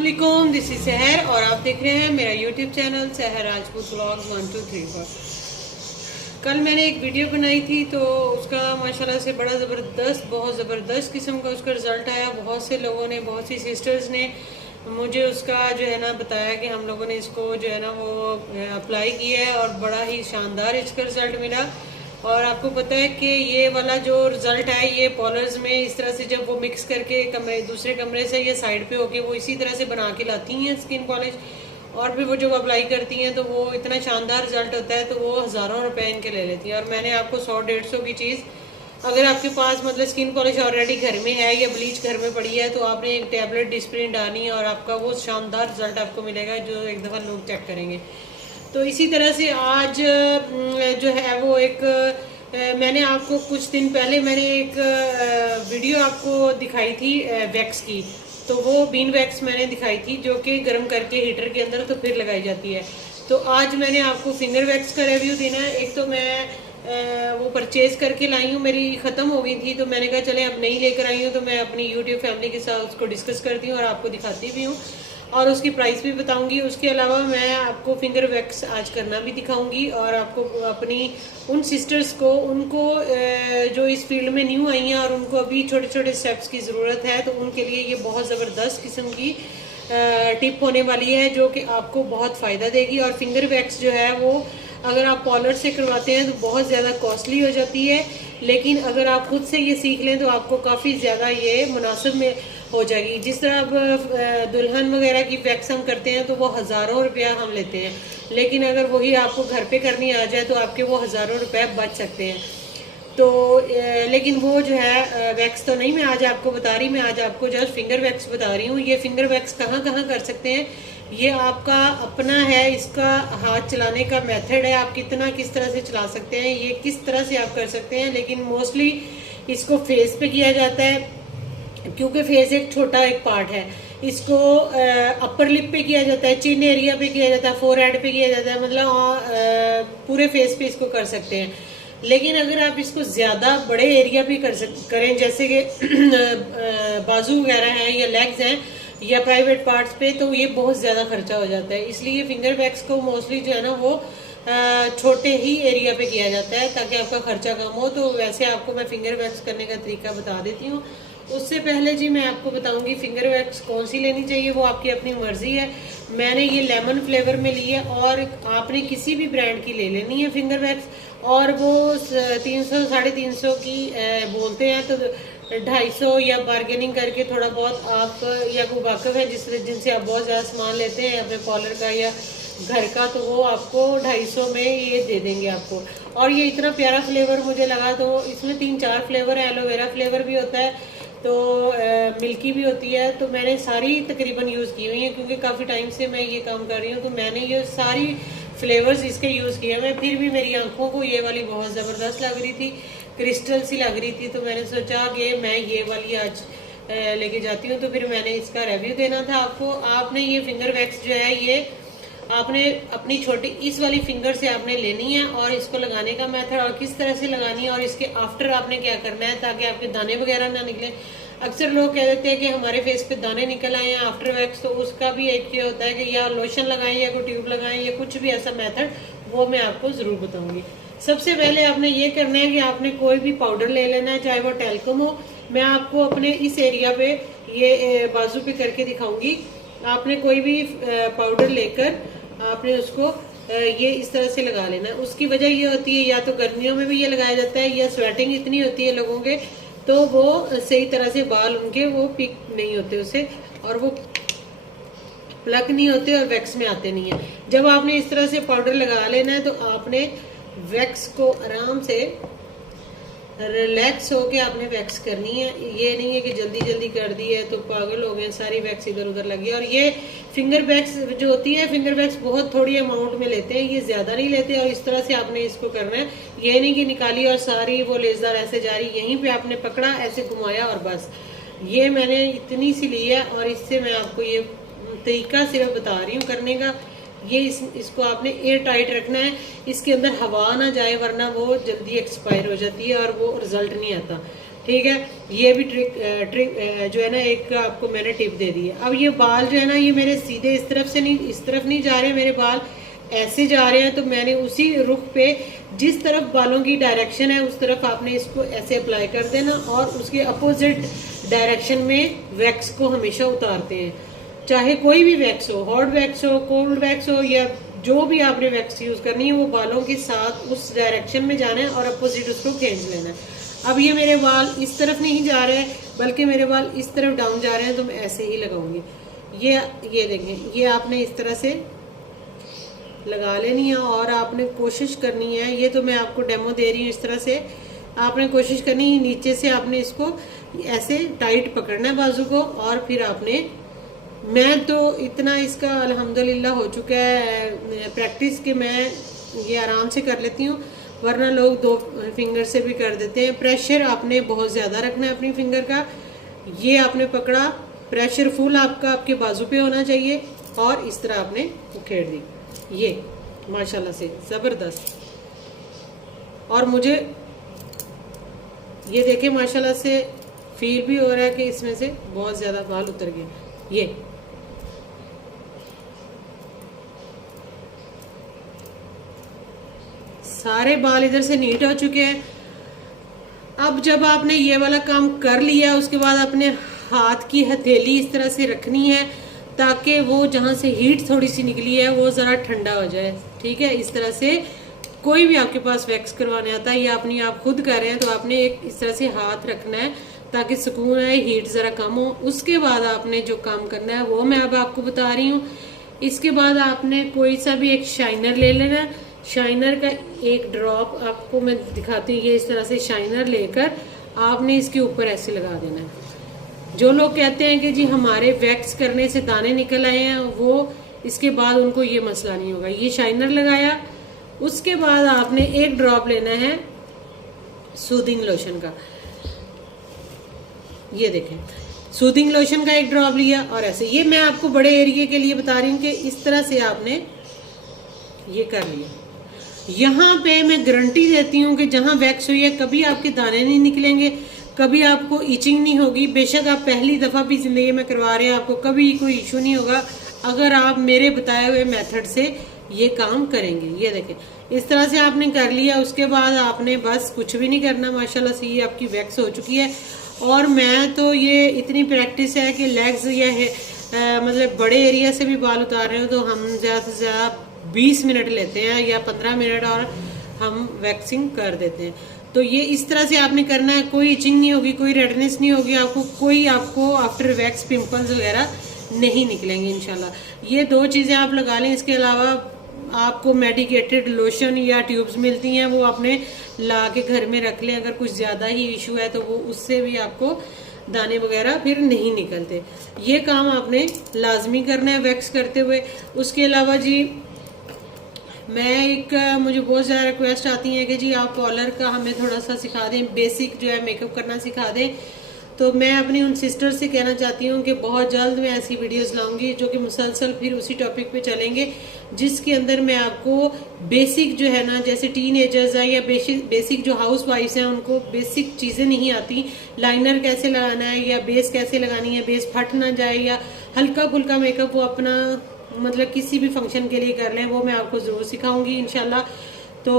वालेकुम, this is सहर और आप देख रहे हैं मेरा यूट्यूब चैनल सहर राजपूत व्लॉग्स 1 2 3 4। कल मैंने एक वीडियो बनाई थी तो उसका माशाल्लाह से बड़ा ज़बरदस्त, बहुत ज़बरदस्त किस्म का उसका रिज़ल्ट आया। बहुत से लोगों ने, बहुत सी सिस्टर्स ने मुझे उसका जो है ना बताया कि हम लोगों ने इसको जो है ना वो अप्लाई किया है और बड़ा ही शानदार इसका रिज़ल्ट मिला। और आपको पता है कि ये वाला जो रिजल्ट है ये पॉलर्स में इस तरह से जब वो मिक्स करके कमरे दूसरे कमरे से या साइड पे होके वो इसी तरह से बना के लाती हैं स्किन पॉलिश, और फिर वो जब अप्लाई करती हैं तो वो इतना शानदार रिजल्ट होता है तो वो हज़ारों रुपए इनके ले लेती हैं। और मैंने आपको 100-150 की चीज़, अगर आपके पास मतलब स्किन पॉलिश ऑलरेडी घर में है या ब्लीच घर में पड़ी है तो आपने एक टैबलेट डिस्प्रिन डालनी है और आपका वो शानदार रिजल्ट आपको मिलेगा जो एक दफ़ा लोग चेक करेंगे। तो इसी तरह से आज जो है वो एक मैंने आपको कुछ दिन पहले मैंने एक वीडियो आपको दिखाई थी वैक्स की। तो वो बीन वैक्स मैंने दिखाई थी जो कि गर्म करके हीटर के अंदर तो फिर लगाई जाती है। तो आज मैंने आपको फिंगर वैक्स का रिव्यू देना है। एक तो मैं वो परचेज करके लाई हूँ, मेरी ख़त्म हो गई थी तो मैंने कहा चले अब नहीं लेकर आई हूँ तो मैं अपनी यूट्यूब फैमिली के साथ उसको डिस्कस करती हूँ और आपको दिखाती भी हूँ और उसकी प्राइस भी बताऊंगी। उसके अलावा मैं आपको फिंगर वैक्स आज करना भी दिखाऊंगी और आपको अपनी उन सिस्टर्स को, उनको जो इस फील्ड में न्यू आई हैं और उनको अभी छोटे छोटे स्टेप्स की ज़रूरत है तो उनके लिए ये बहुत ज़बरदस्त किस्म की टिप होने वाली है जो कि आपको बहुत फ़ायदा देगी। और फिंगर वैक्स जो है वो अगर आप पॉलर से करवाते हैं तो बहुत ज़्यादा कॉस्टली हो जाती है, लेकिन अगर आप खुद से ये सीख लें तो आपको काफ़ी ज़्यादा ये मुनासिब में हो जाएगी। जिस तरह अब दुल्हन वगैरह की वैक्स हम करते हैं तो वो हज़ारों रुपया हम लेते हैं, लेकिन अगर वही आपको घर पे करनी आ जाए तो आपके वो हज़ारों रुपए बच सकते हैं। तो लेकिन वो जो है वैक्स तो नहीं मैं आज आपको बता रही, मैं आज आपको जस्ट फिंगर वैक्स बता रही हूँ। ये फिंगर वैक्स कहाँ कहाँ कर सकते हैं, ये आपका अपना है, इसका हाथ चलाने का मेथड है, आप कितना किस तरह से चला सकते हैं, ये किस तरह से आप कर सकते हैं। लेकिन मोस्टली इसको फेस पे किया जाता है क्योंकि फेस एक छोटा एक पार्ट है। इसको अपर लिप पे किया जाता है, चिन एरिया पे किया जाता है, फोरहेड पे किया जाता है, मतलब पूरे फेस पे इसको कर सकते हैं। लेकिन अगर आप इसको ज़्यादा बड़े एरिया पे करें जैसे कि बाजू वगैरह हैं या लेग्स हैं या प्राइवेट पार्ट्स पे, तो ये बहुत ज़्यादा खर्चा हो जाता है। इसलिए फिंगर वैक्स को मोस्टली जो है ना वो छोटे ही एरिया पे किया जाता है ताकि आपका खर्चा कम हो। तो वैसे आपको मैं फिंगर वैक्स करने का तरीका बता देती हूँ। उससे पहले जी मैं आपको बताऊंगी फिंगर वैक्स कौन सी लेनी चाहिए, वो आपकी अपनी मर्जी है। मैंने ये लेमन फ्लेवर में ली है और आपने किसी भी ब्रांड की ले लेनी है फिंगर वैक्स। और वो 300 350 की बोलते हैं तो 250 या बार्गेनिंग करके थोड़ा बहुत आप, या कोई वाकफ है जिनसे आप बहुत ज़्यादा सामान लेते हैं अपने कॉलर का या घर का, तो वो आपको 250 में ये दे देंगे आपको। और ये इतना प्यारा फ्लेवर मुझे लगा, तो इसमें 3-4 फ्लेवर है, एलोवेरा फ्लेवर भी होता है तो मिल्की भी होती है। तो मैंने सारी तकरीबन यूज़ की हुई है क्योंकि काफ़ी टाइम से मैं ये काम कर रही हूँ तो मैंने ये सारी फ्लेवर्स इसके यूज़ किए हैं। फिर भी मेरी आंखों को ये वाली बहुत ज़बरदस्त लग रही थी, क्रिस्टल सी लग रही थी, तो मैंने सोचा कि मैं ये वाली आज लेके जाती हूँ। तो फिर मैंने इसका रिव्यू देना था आपको। आपने ये फिंगर वैक्स जो है ये आपने अपनी छोटी इस वाली फिंगर से आपने लेनी है और इसको लगाने का मेथड और किस तरह से लगानी है और इसके आफ्टर आपने क्या करना है ताकि आपके दाने वगैरह ना निकले। अक्सर लोग कह देते हैं कि हमारे फेस पे दाने निकल आए हैं आफ्टर वैक्स, तो उसका भी एक ये होता है कि या लोशन लगाएं या कोई ट्यूब लगाएं या कुछ भी ऐसा मेथड, वो मैं आपको ज़रूर बताऊंगी। सबसे पहले आपने ये करना है कि आपने कोई भी पाउडर ले लेना है, चाहे वो टेल्कम हो। मैं आपको अपने इस एरिया पे ये बाजू पे करके दिखाऊंगी। आपने कोई भी पाउडर लेकर आपने उसको ये इस तरह से लगा लेना है। उसकी वजह ये होती है या तो गर्मियों में भी ये लगाया जाता है या स्वेटिंग इतनी होती है लोगों के तो वो सही तरह से बाल उनके वो पिक नहीं होते उसे और वो प्लग नहीं होते और वैक्स में आते नहीं है। जब आपने इस तरह से पाउडर लगा लेना है तो आपने वैक्स को आराम से रिलैक्स होके आपने वैक्स करनी है। ये नहीं है कि जल्दी जल्दी कर दी है तो पागल हो गए, सारी वैक्स इधर उधर लगी। और ये फिंगर वैक्स जो होती है, फिंगर वैक्स बहुत थोड़ी अमाउंट में लेते हैं, ये ज़्यादा नहीं लेते। और इस तरह से आपने इसको करना है, ये नहीं कि निकाली और सारी वो लेसदार ऐसे जा रही, यहीं पे आपने पकड़ा ऐसे घुमाया और बस। ये मैंने इतनी सी ली है और इससे मैं आपको ये तरीका सिर्फ बता रही हूँ करने का। ये इसको आपने एयर टाइट रखना है, इसके अंदर हवा ना जाए वरना वो जल्दी एक्सपायर हो जाती है और वो रिजल्ट नहीं आता। ठीक है, ये भी ट्रिक जो है ना एक आपको मैंने टिप दे दी है। अब ये बाल जो है ना ये मेरे सीधे इस तरफ से नहीं, इस तरफ नहीं जा रहे, मेरे बाल ऐसे जा रहे हैं, तो मैंने उसी रुख पे जिस तरफ बालों की डायरेक्शन है उस तरफ आपने इसको ऐसे अप्लाई कर देना और उसके अपोजिट डायरेक्शन में वैक्स को हमेशा उतारते हैं। चाहे कोई भी वैक्स हो, हॉट वैक्स हो, कोल्ड वैक्स हो, या जो भी आपने वैक्स यूज करनी है वो बालों के साथ उस डायरेक्शन में जाना है और अपोजिट उसको खींच लेना है। अब ये मेरे बाल इस तरफ नहीं जा रहे बल्कि मेरे बाल इस तरफ डाउन जा रहे हैं, तो मैं ऐसे ही लगाऊंगी। ये देखें, ये आपने इस तरह से लगा लेनी है और आपने कोशिश करनी है, ये तो मैं आपको डेमो दे रही हूँ, इस तरह से आपने कोशिश करनी है नीचे से आपने इसको ऐसे टाइट पकड़ना है बाजू को, और फिर आपने, मैं तो इतना इसका अल्हम्दुलिल्लाह हो चुका है प्रैक्टिस कि मैं ये आराम से कर लेती हूँ, वरना लोग 2 फिंगर से भी कर देते हैं। प्रेशर आपने बहुत ज़्यादा रखना है अपनी फिंगर का। ये आपने पकड़ा, प्रेशर फुल आपका आपके बाजू पे होना चाहिए और इस तरह आपने उखेड़ दी। ये माशाल्लाह से ज़बरदस्त। और मुझे ये देखे माशाल्लाह से फील भी हो रहा है कि इसमें से बहुत ज़्यादा बाल उतर गए। ये सारे बाल इधर से नीट हो चुके हैं। अब जब आपने ये वाला काम कर लिया उसके बाद अपने हाथ की हथेली इस तरह से रखनी है ताकि वो जहाँ से हीट थोड़ी सी निकली है वो ज़रा ठंडा हो जाए। ठीक है, इस तरह से कोई भी आपके पास वैक्स करवाने आता है या अपनी आप खुद कर रहे हैं तो आपने एक इस तरह से हाथ रखना है ताकि सुकून आए, हीट ज़रा कम हो। उसके बाद आपने जो काम करना है वो मैं अब आपको बता रही हूँ। इसके बाद आपने कोई सा भी एक शाइनर ले लेना। शाइनर का एक ड्रॉप आपको मैं दिखाती हूँ। ये इस तरह से शाइनर लेकर आपने इसके ऊपर ऐसे लगा देना है। जो लोग कहते हैं कि जी हमारे वैक्स करने से दाने निकल आए हैं, वो इसके बाद उनको ये मसला नहीं होगा। ये शाइनर लगाया, उसके बाद आपने एक ड्रॉप लेना है सूदिंग लोशन का। ये देखें, सूदिंग लोशन का एक ड्रॉप लिया और ऐसे, ये मैं आपको बड़े एरिया के लिए बता रही हूँ कि इस तरह से आपने ये कर लिया। यहाँ पे मैं गारंटी देती हूँ कि जहाँ वैक्स हुई है कभी आपके दाने नहीं निकलेंगे, कभी आपको इचिंग नहीं होगी। बेशक आप पहली दफ़ा भी ज़िंदगी में करवा रहे हैं, आपको कभी कोई इशू नहीं होगा अगर आप मेरे बताए हुए मेथड से ये काम करेंगे। ये देखें, इस तरह से आपने कर लिया। उसके बाद आपने बस कुछ भी नहीं करना। माशाल्लाह से ये आपकी वैक्स हो चुकी है। और मैं तो ये इतनी प्रैक्टिस है कि लेग्स या मतलब बड़े एरिया से भी बाल उतार रहे हो तो हम ज़्यादा से ज़्यादा 20 मिनट लेते हैं या 15 मिनट और हम वैक्सिंग कर देते हैं। तो ये इस तरह से आपने करना है। कोई इचिंग नहीं होगी, कोई रेडनेस नहीं होगी, आपको आफ्टर वैक्स पिंपल्स वगैरह नहीं निकलेंगे इंशाल्लाह। ये 2 चीज़ें आप लगा लें। इसके अलावा आपको मेडिकेटेड लोशन या ट्यूब्स मिलती हैं, वो आपने ला के घर में रख लें। अगर कुछ ज़्यादा ही इशू है तो वो उससे भी आपको दाने वगैरह फिर नहीं निकलते। ये काम आपने लाजमी करना है वैक्स करते हुए। उसके अलावा जी मुझे बहुत ज़्यादा रिक्वेस्ट आती है कि जी आप कॉलर का हमें थोड़ा सा सिखा दें, बेसिक जो है मेकअप करना सिखा दें। तो मैं अपनी उन सिस्टर से कहना चाहती हूँ कि बहुत जल्द मैं ऐसी वीडियोस लाऊंगी जो कि मुसलसल फिर उसी टॉपिक पे चलेंगे, जिसके अंदर मैं आपको बेसिक जो है ना, जैसे टीनेजर्स हैं या बेसिक जो हाउस वाइफ्स हैं उनको बेसिक चीज़ें नहीं आती, लाइनर कैसे लगाना है या बेस कैसे लगानी है, बेस फट ना जाए या हल्का फुल्का मेकअप वो अपना मतलब किसी भी फंक्शन के लिए कर लें, वो मैं आपको ज़रूर सिखाऊंगी इंशाल्लाह। तो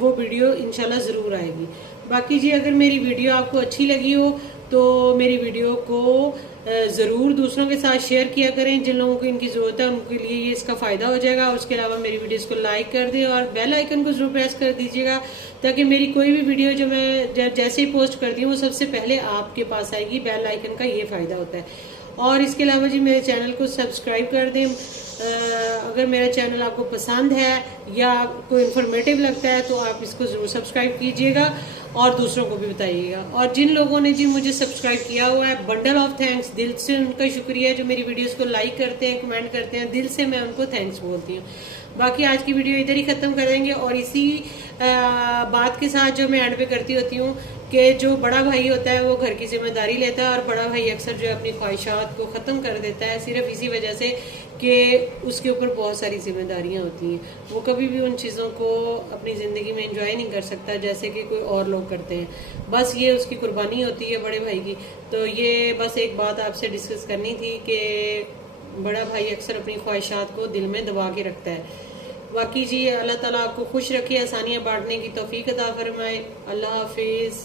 वो वीडियो इंशाल्लाह ज़रूर आएगी। बाकी जी अगर मेरी वीडियो आपको अच्छी लगी हो तो मेरी वीडियो को ज़रूर दूसरों के साथ शेयर किया करें। जिन लोगों को इनकी ज़रूरत है उनके लिए ये इसका फ़ायदा हो जाएगा। और उसके अलावा मेरी वीडियोस को लाइक कर दें और बेल आइकन को ज़रूर प्रेस कर दीजिएगा ताकि मेरी कोई भी वीडियो जो मैं जैसे ही पोस्ट करती हूँ वो सबसे पहले आपके पास आएगी। बेल आइकन का ये फ़ायदा होता है। और इसके अलावा जी मेरे चैनल को सब्सक्राइब कर दें। अगर मेरा चैनल आपको पसंद है या आपको इन्फॉर्मेटिव लगता है तो आप इसको ज़रूर सब्सक्राइब कीजिएगा और दूसरों को भी बताइएगा। और जिन लोगों ने जी मुझे सब्सक्राइब किया हुआ है, बंडल ऑफ थैंक्स, दिल से उनका शुक्रिया। जो मेरी वीडियोस को लाइक करते हैं, कमेंट करते हैं, दिल से मैं उनको थैंक्स बोलती हूँ। बाकी आज की वीडियो इधर ही ख़त्म करेंगे और इसी बात के साथ जो मैं एंड पे करती होती हूँ कि जो बड़ा भाई होता है वो घर की जिम्मेदारी लेता है और बड़ा भाई अक्सर जो है अपनी ख्वाहिशात को ख़त्म कर देता है सिर्फ इसी वजह से कि उसके ऊपर बहुत सारी जिम्मेदारियां होती हैं। वो कभी भी उन चीज़ों को अपनी ज़िंदगी में एंजॉय नहीं कर सकता जैसे कि कोई और लोग करते हैं। बस ये उसकी कुर्बानी होती है बड़े भाई की। तो ये बस एक बात आपसे डिस्कस करनी थी कि बड़ा भाई अक्सर अपनी ख्वाहिशात को दिल में दबा के रखता है। बाकी जी अल्लाह ताला आपको खुश रखे, आसानियाँ बांटने की तौफीक अता फरमाए। अल्लाह हाफिज़।